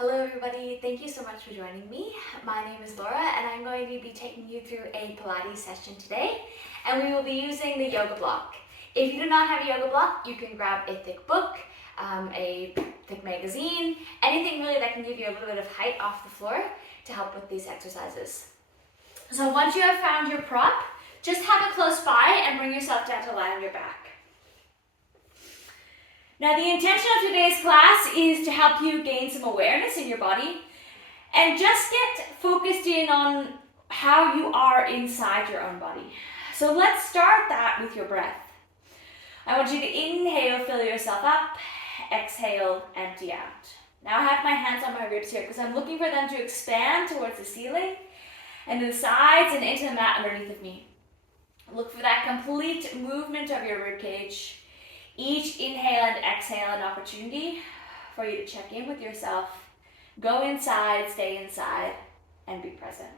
Hello everybody, thank you so much for joining me. My name is Laura and I'm going to be taking you through a Pilates session today, and we will be using the yoga block. If you do not have a yoga block, you can grab a thick book, a thick magazine, anything really that can give you a little bit of height off the floor to help with these exercises. So once you have found your prop, just have it close by and bring yourself down to lie on your back. Now the intention of today's class is to help you gain some awareness in your body and just get focused in on how you are inside your own body. So let's start that with your breath. I want you to inhale, fill yourself up, exhale, empty out. Now I have my hands on my ribs here because I'm looking for them to expand towards the ceiling and to the sides and into the mat underneath of me. Look for that complete movement of your rib cage. Each inhale and exhale an opportunity for you to check in with yourself, go inside, stay inside, and be present.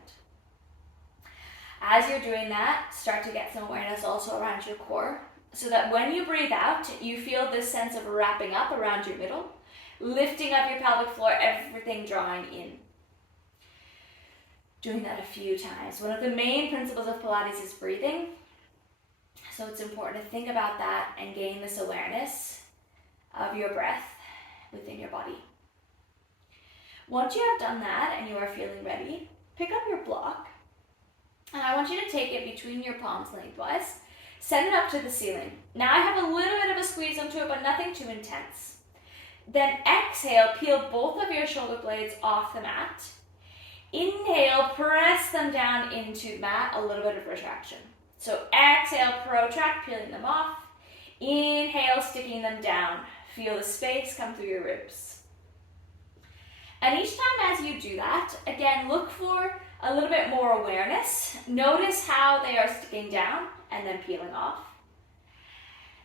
As you're doing that, start to get some awareness also around your core, so that when you breathe out, you feel this sense of wrapping up around your middle, lifting up your pelvic floor, everything drawing in. Doing that a few times. One of the main principles of Pilates is breathing. So it's important to think about that and gain this awareness of your breath within your body. Once you have done that and you are feeling ready, pick up your block, and I want you to take it between your palms lengthwise, send it up to the ceiling. Now I have a little bit of a squeeze onto it, but nothing too intense. Then exhale, peel both of your shoulder blades off the mat. Inhale, press them down into the mat, a little bit of retraction. So exhale, protract, peeling them off. Inhale, sticking them down. Feel the space come through your ribs. And each time as you do that, again, look for a little bit more awareness. Notice how they are sticking down and then peeling off.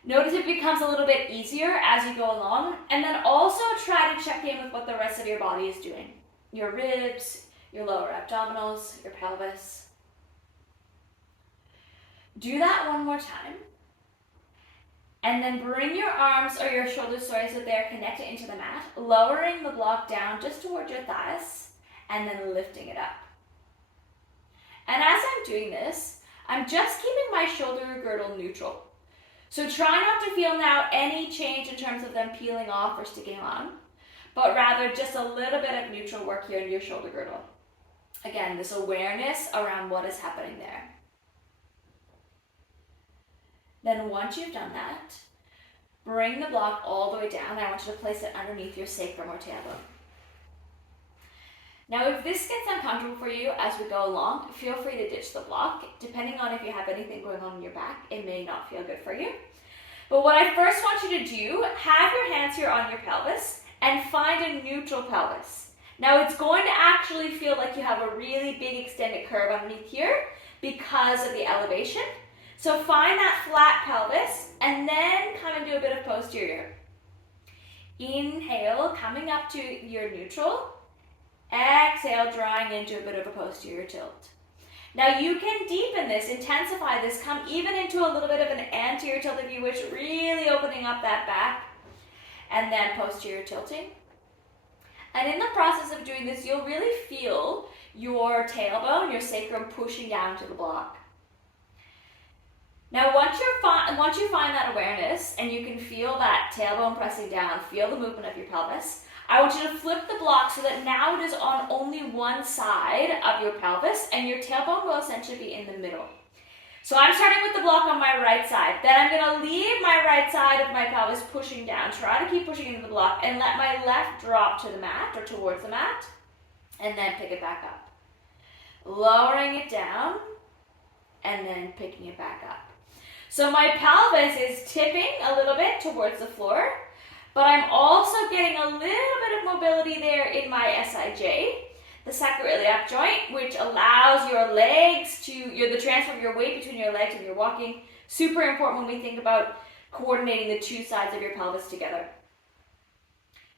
Notice it becomes a little bit easier as you go along. And then also try to check in with what the rest of your body is doing. Your ribs, your lower abdominals, your pelvis. Do that one more time, and then bring your arms or your shoulders so they're connected into the mat, lowering the block down just towards your thighs, and then lifting it up. And as I'm doing this, I'm just keeping my shoulder girdle neutral. So try not to feel now any change in terms of them peeling off or sticking on, but rather just a little bit of neutral work here in your shoulder girdle. Again, this awareness around what is happening there. Then once you've done that, bring the block all the way down. I want you to place it underneath your sacrum or tailbone. Now if this gets uncomfortable for you as we go along, feel free to ditch the block. Depending on if you have anything going on in your back, it may not feel good for you. But what I first want you to do, have your hands here on your pelvis and find a neutral pelvis. Now it's going to actually feel like you have a really big extended curve underneath here because of the elevation. So find that flat pelvis and then come and do a bit of posterior. Inhale, coming up to your neutral. Exhale, drawing into a bit of a posterior tilt. Now you can deepen this, intensify this, come even into a little bit of an anterior tilt if you wish, really opening up that back, and then posterior tilting. And in the process of doing this, you'll really feel your tailbone, your sacrum pushing down to the block. Now once you find that awareness and you can feel that tailbone pressing down, feel the movement of your pelvis, I want you to flip the block so that now it is on only one side of your pelvis and your tailbone will essentially be in the middle. So I'm starting with the block on my right side. Then I'm going to leave my right side of my pelvis pushing down. Try to keep pushing into the block and let my left drop to the mat or towards the mat and then pick it back up. Lowering it down and then picking it back up. So my pelvis is tipping a little bit towards the floor, but I'm also getting a little bit of mobility there in my SIJ, the sacroiliac joint, which allows your legs the transfer of your weight between your legs when you're walking. Super important when we think about coordinating the two sides of your pelvis together.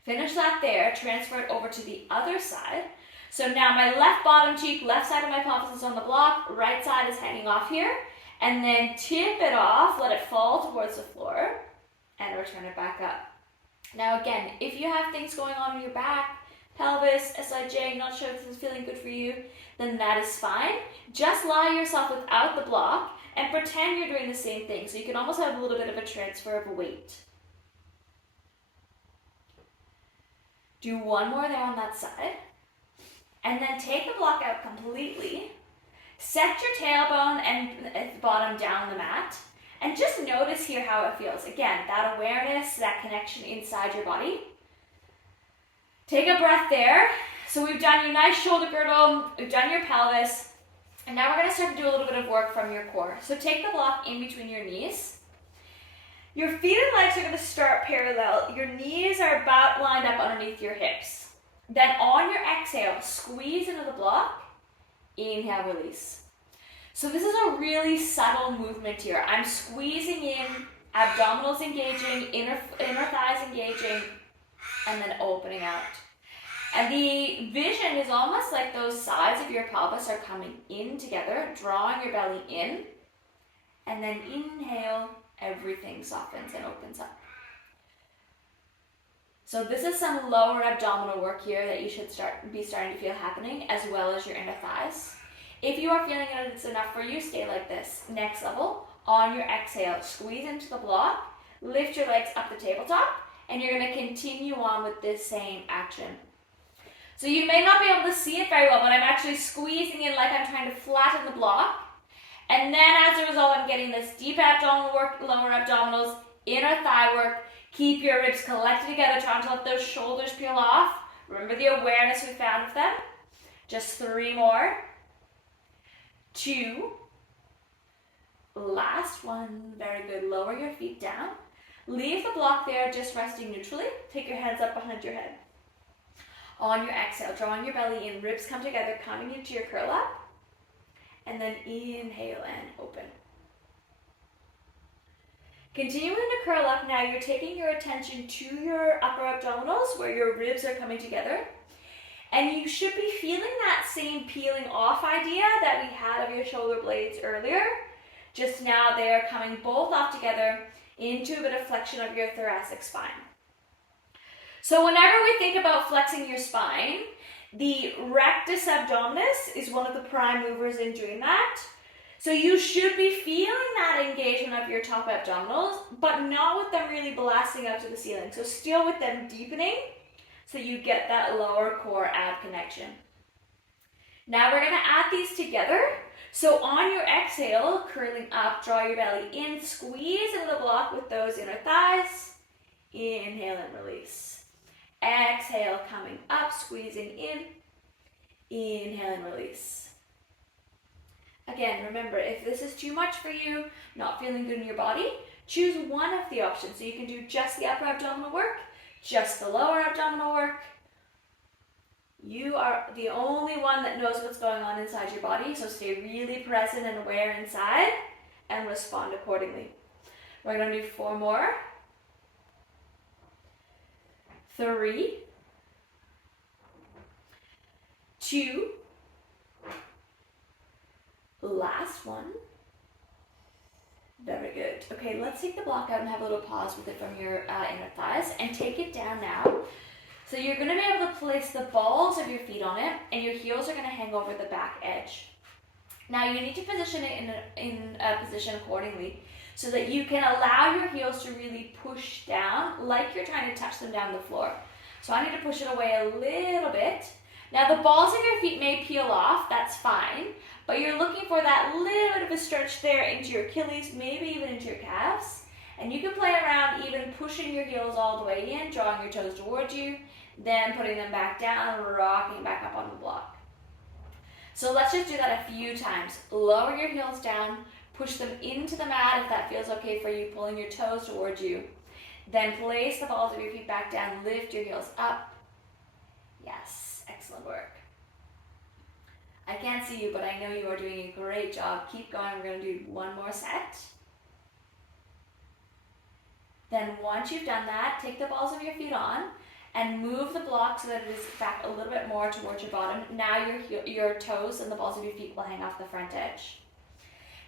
Finish that there, transfer it over to the other side. So now my left bottom cheek, left side of my pelvis is on the block, right side is hanging off here. And then tip it off, let it fall towards the floor, and return it back up. Now again, if you have things going on in your back, pelvis, SIJ, not sure if this is feeling good for you, then that is fine. Just lie yourself without the block and pretend you're doing the same thing. So you can almost have a little bit of a transfer of weight. Do one more there on that side. And then take the block out completely. Set your tailbone and bottom down the mat. And just notice here how it feels. Again, that awareness, that connection inside your body. Take a breath there. So we've done your nice shoulder girdle, we've done your pelvis, and now we're going to start to do a little bit of work from your core. So take the block in between your knees. Your feet and legs are going to start parallel. Your knees are about lined up underneath your hips. Then on your exhale, squeeze into the block. Inhale, release. So this is a really subtle movement here. I'm squeezing in, abdominals engaging, inner thighs engaging, and then opening out. And the vision is almost like those sides of your pelvis are coming in together, drawing your belly in, and then inhale, everything softens and opens up. So this is some lower abdominal work here that you should be starting to feel happening, as well as your inner thighs. If you are feeling that it's enough for you, stay like this. Next level, on your exhale, squeeze into the block, lift your legs up the tabletop, and you're going to continue on with this same action. So you may not be able to see it very well, but I'm actually squeezing in like I'm trying to flatten the block. And then as a result, I'm getting this deep abdominal work, lower abdominals, inner thigh work. Keep your ribs collected together, trying to let those shoulders peel off. Remember the awareness we found with them. Just 3 more. 2. Last one. Very good. Lower your feet down. Leave the block there, just resting neutrally. Take your hands up behind your head. On your exhale, drawing your belly in, ribs come together, coming into your curl up. And then inhale and open. Continuing to curl up, now you're taking your attention to your upper abdominals where your ribs are coming together. And you should be feeling that same peeling off idea that we had of your shoulder blades earlier. Just now they are coming both off together into a bit of flexion of your thoracic spine. So whenever we think about flexing your spine, the rectus abdominis is one of the prime movers in doing that. So you should be feeling that engagement of your top abdominals, but not with them really blasting out to the ceiling. So still with them deepening, so you get that lower core ab connection. Now we're going to add these together. So on your exhale, curling up, draw your belly in, squeeze into the block with those inner thighs. Inhale and release. Exhale, coming up, squeezing in. Inhale and release. Again, remember, if this is too much for you, not feeling good in your body, choose one of the options. So you can do just the upper abdominal work, just the lower abdominal work. You are the only one that knows what's going on inside your body, so stay really present and aware inside and respond accordingly. We're going to do 4 more. 3, 2, last one. Very good. Okay, let's take the block out and have a little pause with it from your inner thighs and take it down now. So you're going to be able to place the balls of your feet on it, and your heels are going to hang over the back edge. Now you need to position it in a position accordingly so that you can allow your heels to really push down like you're trying to touch them down the floor. So I need to push it away a little bit. Now the balls of your feet may peel off, that's fine, but you're looking for that little bit of a stretch there into your Achilles, maybe even into your calves. And you can play around even pushing your heels all the way in, drawing your toes towards you, then putting them back down, rocking back up on the block. So let's just do that a few times. Lower your heels down, push them into the mat if that feels okay for you, pulling your toes towards you. Then place the balls of your feet back down, lift your heels up. Yes, excellent work. I can't see you, but I know you are doing a great job. Keep going, we're going to do 1 more set. Then once you've done that, take the balls of your feet on and move the block so that it is back a little bit more towards your bottom. Now your toes and the balls of your feet will hang off the front edge.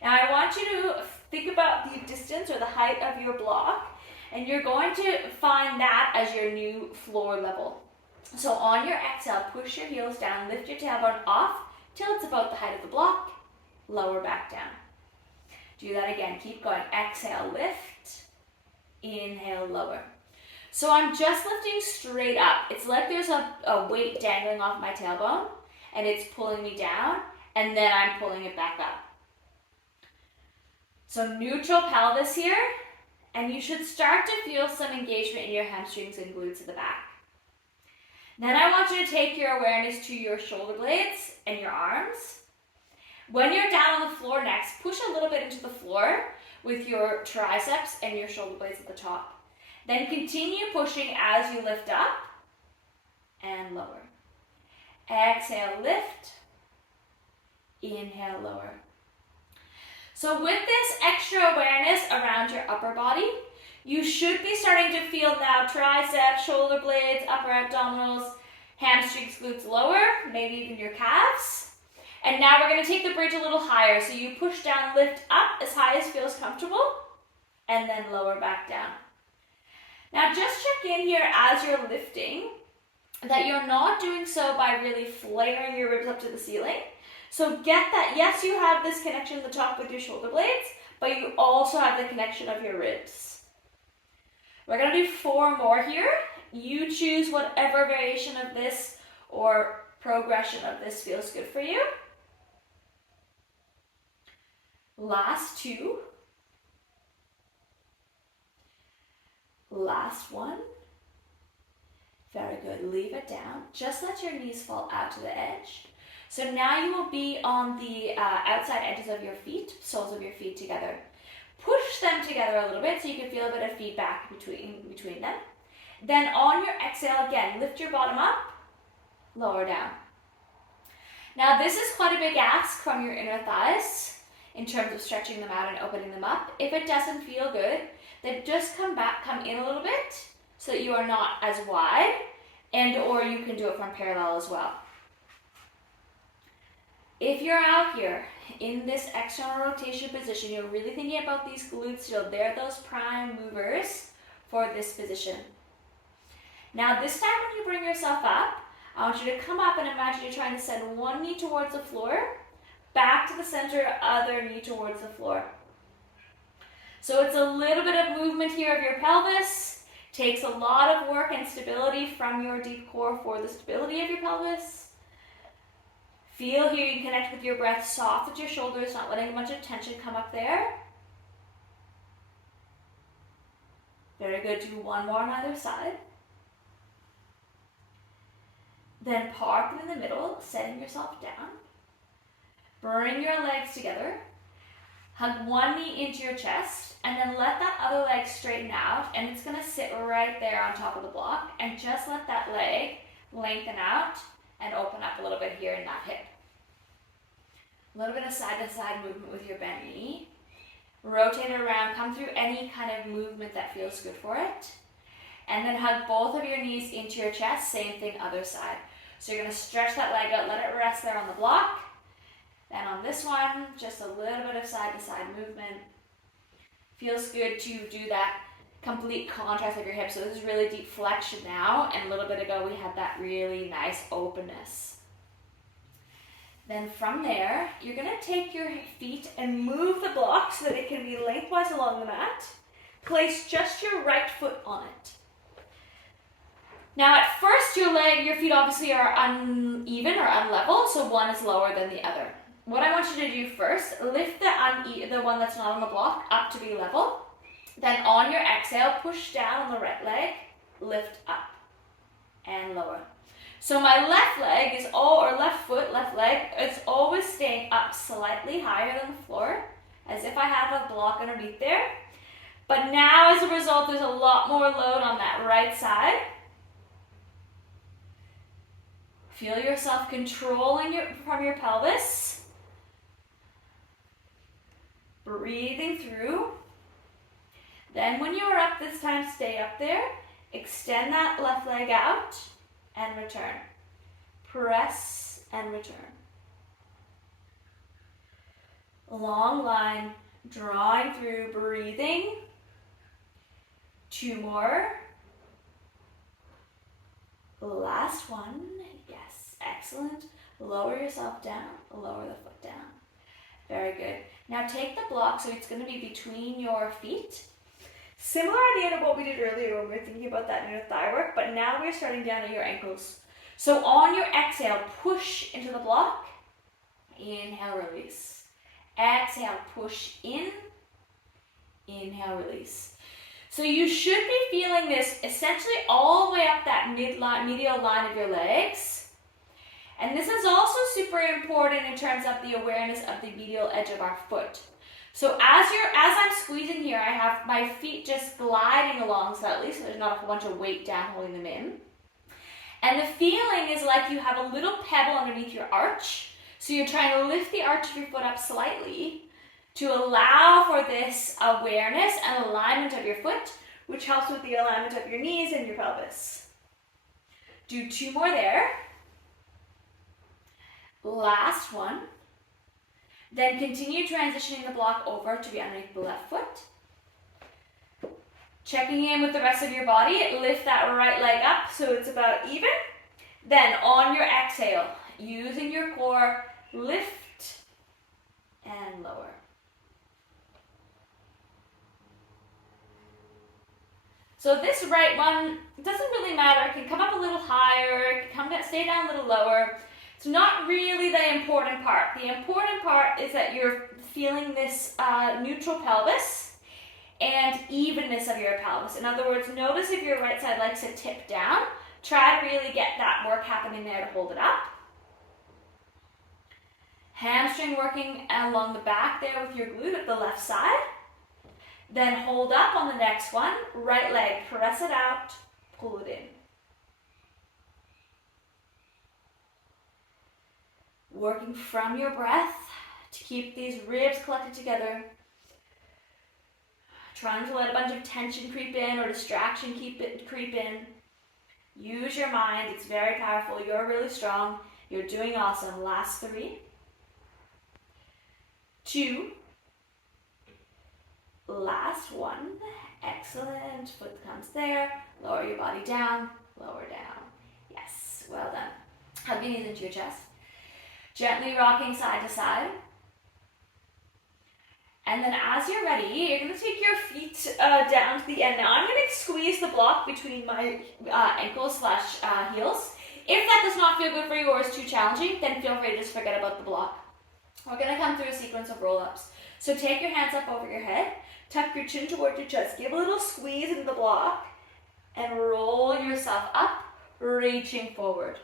Now I want you to think about the distance or the height of your block, and you're going to find that as your new floor level. So on your exhale, push your heels down, lift your tailbone off till it's about the height of the block, lower back down. Do that again, keep going. Exhale, lift, inhale, lower. So I'm just lifting straight up. It's like there's a weight dangling off my tailbone and it's pulling me down, and then I'm pulling it back up. So neutral pelvis here, and you should start to feel some engagement in your hamstrings and glutes at the back. Then I want you to take your awareness to your shoulder blades and your arms. When you're down on the floor next, push a little bit into the floor with your triceps and your shoulder blades at the top. Then continue pushing as you lift up and lower. Exhale, lift. Inhale, lower. So with this extra awareness around your upper body, you should be starting to feel now triceps, shoulder blades, upper abdominals, hamstrings, glutes lower, maybe even your calves. And now we're going to take the bridge a little higher. So you push down, lift up as high as feels comfortable, and then lower back down. Now just check in here as you're lifting that you're not doing so by really flaring your ribs up to the ceiling. So get that, yes, you have this connection at the top with your shoulder blades, but you also have the connection of your ribs. We're going to do 4 more here. You choose whatever variation of this or progression of this feels good for you. Last 2. Last 1. Very good. Leave it down. Just let your knees fall out to the edge. So now you will be on the outside edges of your feet, soles of your feet together. Push them together a little bit so you can feel a bit of feedback between them. Then on your exhale, again, lift your bottom up, lower down. Now this is quite a big ask from your inner thighs in terms of stretching them out and opening them up. If it doesn't feel good, then just come in a little bit so that you are not as wide, and or you can do it from parallel as well. If you're out here in this external rotation position, you're really thinking about these glutes still. They're those prime movers for this position. Now this time when you bring yourself up, I want you to come up and imagine you're trying to send one knee towards the floor, back to the center, other knee towards the floor. So it's a little bit of movement here of your pelvis. Takes a lot of work and stability from your deep core for the stability of your pelvis. Feel here you connect with your breath, soft with your shoulders, not letting a bunch of tension come up there. Very good. Do 1 more on either side. Then park in the middle, setting yourself down. Bring your legs together. Hug one knee into your chest, and then let that other leg straighten out, and it's going to sit right there on top of the block, and just let that leg lengthen out and open up a little bit here in that hip. A little bit of side-to-side movement with your bent knee. Rotate it around, come through any kind of movement that feels good for it. And then hug both of your knees into your chest, same thing other side. So you're going to stretch that leg out, let it rest there on the block. Then on this one, just a little bit of side-to-side movement. Feels good to do that complete contrast of your hips. So this is really deep flexion now, and a little bit ago we had that really nice openness. Then from there, you're going to take your feet and move the block so that it can be lengthwise along the mat. Place just your right foot on it. Now at first your feet obviously are uneven or unlevel, so one is lower than the other. What I want you to do first, lift the one that's not on the block up to be level. Then on your exhale, push down on the right leg, lift up and lower. So my left leg is left leg is always staying up slightly higher than the floor, as if I have a block underneath there. But now as a result, there's a lot more load on that right side. Feel yourself controlling from your pelvis. Breathing through. Then when you are up this time, stay up there. Extend that left leg out and return. Press and return. Long line, drawing through, breathing. 2 more. Last one. Yes, excellent. Lower yourself down, lower the foot down. Very good. Now take the block, so it's going to be between your feet. Similar idea to what we did earlier when we were thinking about that inner thigh work, but now we're starting down at your ankles. So on your exhale, push into the block. Inhale, release. Exhale, push in. Inhale, release. So you should be feeling this essentially all the way up that medial line of your legs. And this is also super important in terms of the awareness of the medial edge of our foot. So as I'm squeezing here, I have my feet just gliding along slightly, so there's not a whole bunch of weight down holding them in. And the feeling is like you have a little pebble underneath your arch. So you're trying to lift the arch of your foot up slightly to allow for this awareness and alignment of your foot, which helps with the alignment of your knees and your pelvis. Do 2 more there. Last one. Then continue transitioning the block over to be underneath the left foot. Checking in with the rest of your body, lift that right leg up so it's about even. Then on your exhale, using your core, lift and lower. So this right one, it doesn't really matter. It can come up a little higher, it can stay down a little lower. It's not really the important part. The important part is that you're feeling this neutral pelvis and evenness of your pelvis. In other words, notice if your right side likes to tip down. Try to really get that work happening there to hold it up. Hamstring working along the back there with your glute at the left side. Then hold up on the next one. Right leg, press it out, pull it in. Working from your breath to keep these ribs collected together. Trying to let a bunch of tension creep in or distraction creep in. Use your mind, it's very powerful. You're really strong. You're doing awesome. Last 3. 2. Last 1. Excellent. Foot comes there. Lower your body down. Lower down. Yes, well done. Hug your knees into your chest. Gently rocking side to side. And then as you're ready, you're going to take your feet down to the end. Now I'm going to squeeze the block between my ankles / heels. If that does not feel good for you or is too challenging, then feel free to just forget about the block. We're going to come through a sequence of roll-ups. So take your hands up over your head, tuck your chin towards your chest, give a little squeeze into the block, and roll yourself up, reaching forward.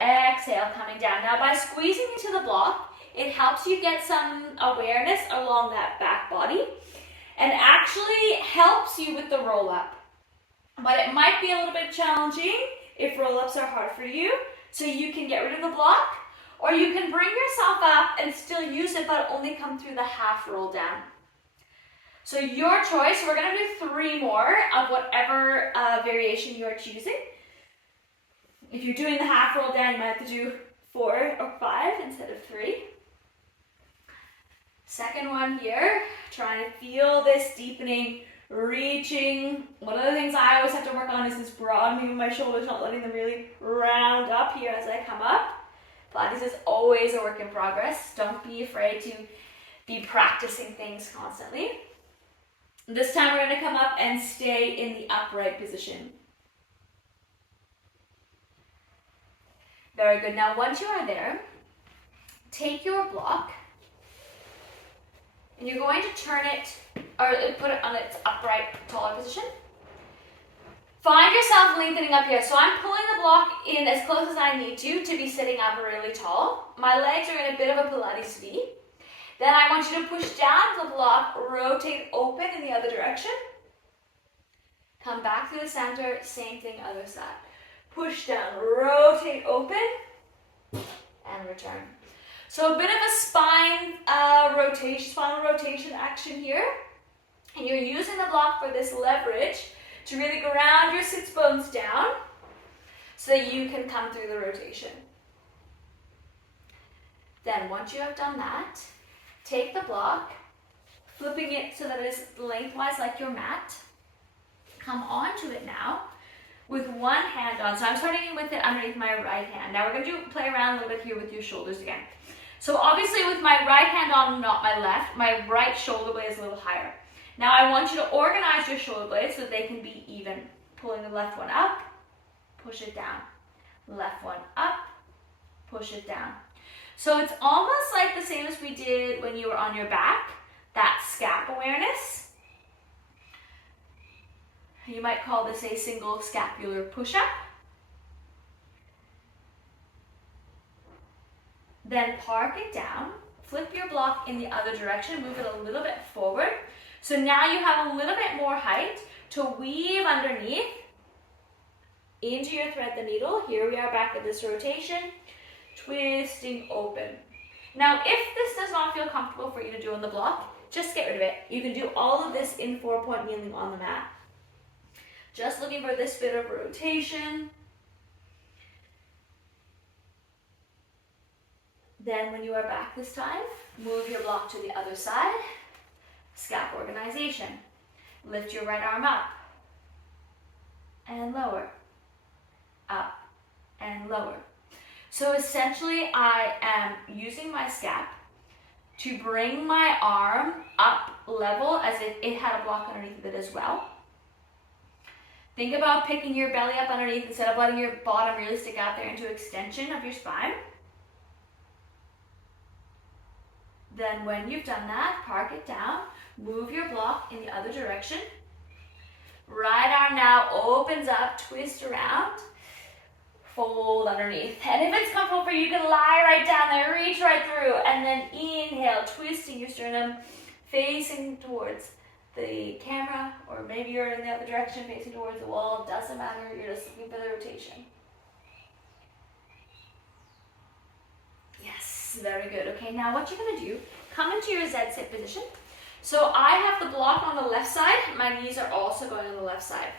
Exhale, coming down. Now by squeezing into the block, it helps you get some awareness along that back body and actually helps you with the roll-up. But it might be a little bit challenging if roll-ups are hard for you, so you can get rid of the block, or you can bring yourself up and still use it, but only come through the half roll down. So your choice. We're going to do 3 more of whatever variation you are choosing. If you're doing the half roll down, you might have to do 4 or 5 instead of 3. Second one here, trying to feel this deepening, reaching. One of the things I always have to work on is this broadening of my shoulders, not letting them really round up here as I come up. Pilates is always a work in progress. Don't be afraid to be practicing things constantly. This time we're going to come up and stay in the upright position. Very good. Now once you are there, take your block and you're going to turn it or put it on its upright, taller position. Find yourself lengthening up here. So I'm pulling the block in as close as I need to be sitting up really tall. My legs are in a bit of a Pilates V. Then I want you to push down the block, rotate open in the other direction. Come back to the center, same thing other side. Push down, rotate open, and return. So a bit of a spinal rotation action here. And you're using the block for this leverage to really ground your sits bones down so that you can come through the rotation. Then once you have done that, take the block, flipping it so that it's lengthwise like your mat. Come onto it now. with one hand on. So I'm starting with it underneath my right hand. Now we're going to play around a little bit here with your shoulders again. So obviously with my right hand on, not my left, my right shoulder blade is a little higher. Now I want you to organize your shoulder blades so that they can be even. Pulling the left one up, push it down. Left one up, push it down. So it's almost like the same as we did when you were on your back, that scap awareness. You might call this a single scapular push-up. Then park it down, flip your block in the other direction, move it a little bit forward. So now you have a little bit more height to weave underneath into your thread the needle. Here we are back at this rotation, twisting open. Now, if this does not feel comfortable for you to do on the block, just get rid of it. You can do all of this in 4-point kneeling on the mat. Just looking for this bit of rotation. Then when you are back this time, move your block to the other side. Scap organization. Lift your right arm up and lower, up and lower. So essentially I am using my scap to bring my arm up level as if it had a block underneath of it as well. Think about picking your belly up underneath instead of letting your bottom really stick out there into extension of your spine. Then when you've done that, park it down, move your block in the other direction. Right arm now opens up, twist around, fold underneath. And if it's comfortable for you, you can lie right down there, reach right through, and then inhale, twisting your sternum, facing towards the camera, or maybe you're in the other direction, facing towards the wall. Doesn't matter, you're just looking for the rotation. Yes, very good. Okay, now what you're gonna do, come into your Z-sit position. So I have the block on the left side, my knees are also going on the left side.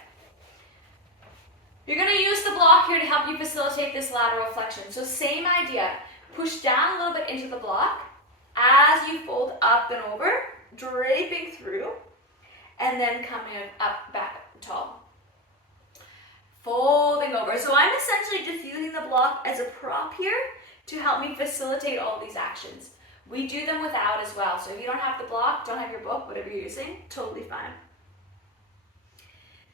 You're going to use the block here to help you facilitate this lateral flexion. So same idea, push down a little bit into the block as you fold up and over, draping through, and then coming up back tall. Folding over. So I'm essentially just using the block as a prop here to help me facilitate all these actions. We do them without as well. So if you don't have the block, don't have your book, whatever you're using, totally fine.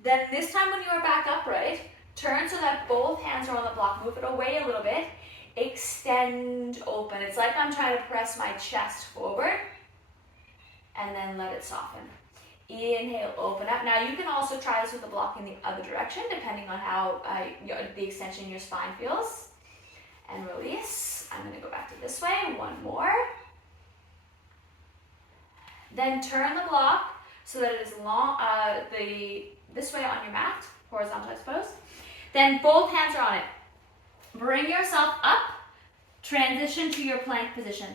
Then this time when you are back upright, turn so that both hands are on the block. Move it away a little bit. Extend open. It's like I'm trying to press my chest forward and then let it soften. Inhale, open up. Now you can also try this with the block in the other direction depending on how the extension in your spine feels. And release. I'm going to go back to this way. One more. Then turn the block so that it is long, this way on your mat, horizontal I suppose. Then both hands are on it. Bring yourself up, transition to your plank position.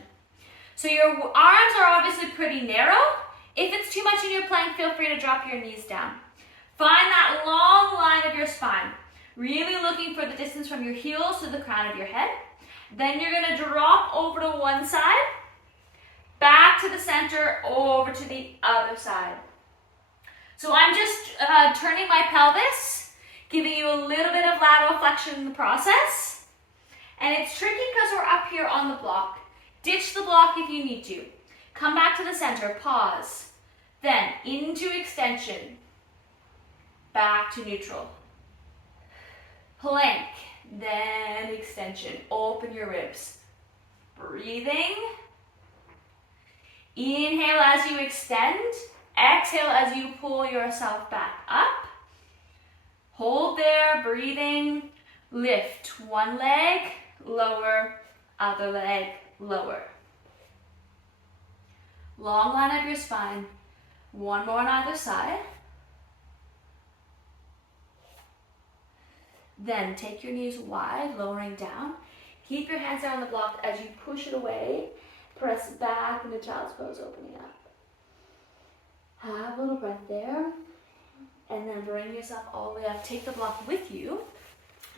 So your arms are obviously pretty narrow. If it's too much in your plank, feel free to drop your knees down. Find that long line of your spine. Really looking for the distance from your heels to the crown of your head. Then you're going to drop over to one side, back to the center, over to the other side. So I'm just turning my pelvis, giving you a little bit of lateral flexion in the process. And it's tricky because we're up here on the block. Ditch the block if you need to. Come back to the center, pause. Then into extension, back to neutral. Plank, then extension. Open your ribs. Breathing. Inhale as you extend. Exhale as you pull yourself back up. Hold there, breathing. Lift one leg, lower, other leg, lower. Long line of your spine. One more on either side. Then take your knees wide, lowering down. Keep your hands down on the block as you push it away. Press back into child's pose, opening up. Have a little breath there. And then bring yourself all the way up. Take the block with you.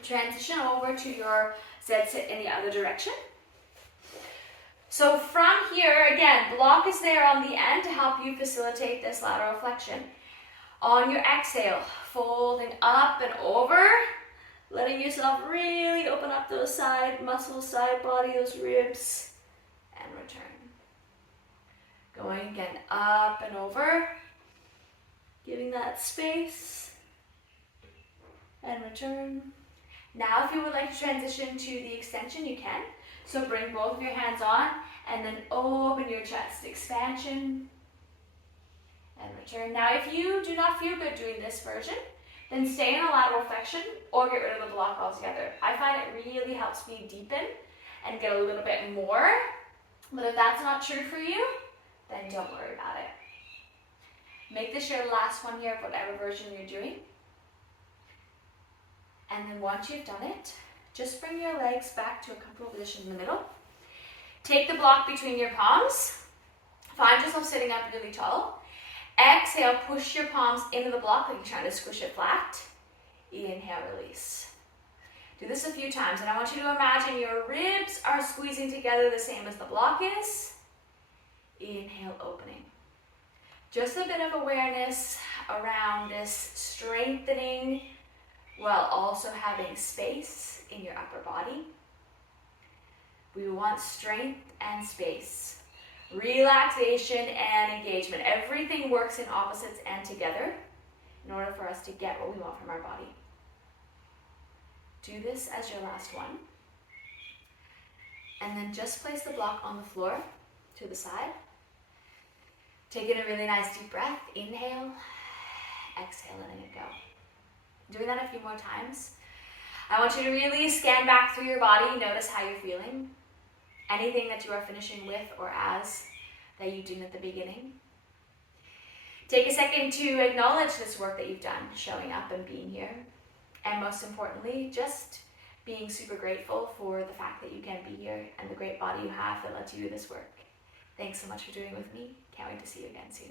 Transition over to your Z-sit in the other direction. So from here, again, block is there on the end to help you facilitate this lateral flexion. On your exhale, folding up and over, letting yourself really open up those side muscles, side body, those ribs, and return. Going again, up and over, giving that space, and return. Now if you would like to transition to the extension, you can. So bring both of your hands on, and then open your chest, expansion, and return. Now if you do not feel good doing this version, then stay in a lateral flexion or get rid of the block altogether. I find it really helps me deepen and get a little bit more, but if that's not true for you, then don't worry about it. Make this your last one here of whatever version you're doing. And then once you've done it, just bring your legs back to a comfortable position in the middle. Take the block between your palms. Find yourself sitting up really tall. Exhale, push your palms into the block like you're trying to squish it flat. Inhale, release. Do this a few times, and I want you to imagine your ribs are squeezing together the same as the block is. Inhale, opening. Just a bit of awareness around this strengthening while also having space in your upper body. We want strength and space, relaxation and engagement. Everything works in opposites and together in order for us to get what we want from our body. Do this as your last one. And then just place the block on the floor to the side. Take in a really nice deep breath. Inhale, exhale, letting it go. Doing that a few more times. I want you to really scan back through your body. Notice how you're feeling. Anything that you are finishing with or as that you didn't at the beginning. Take a second to acknowledge this work that you've done, showing up and being here. And most importantly, just being super grateful for the fact that you can be here and the great body you have that lets you do this work. Thanks so much for doing it with me. Can't wait to see you again soon.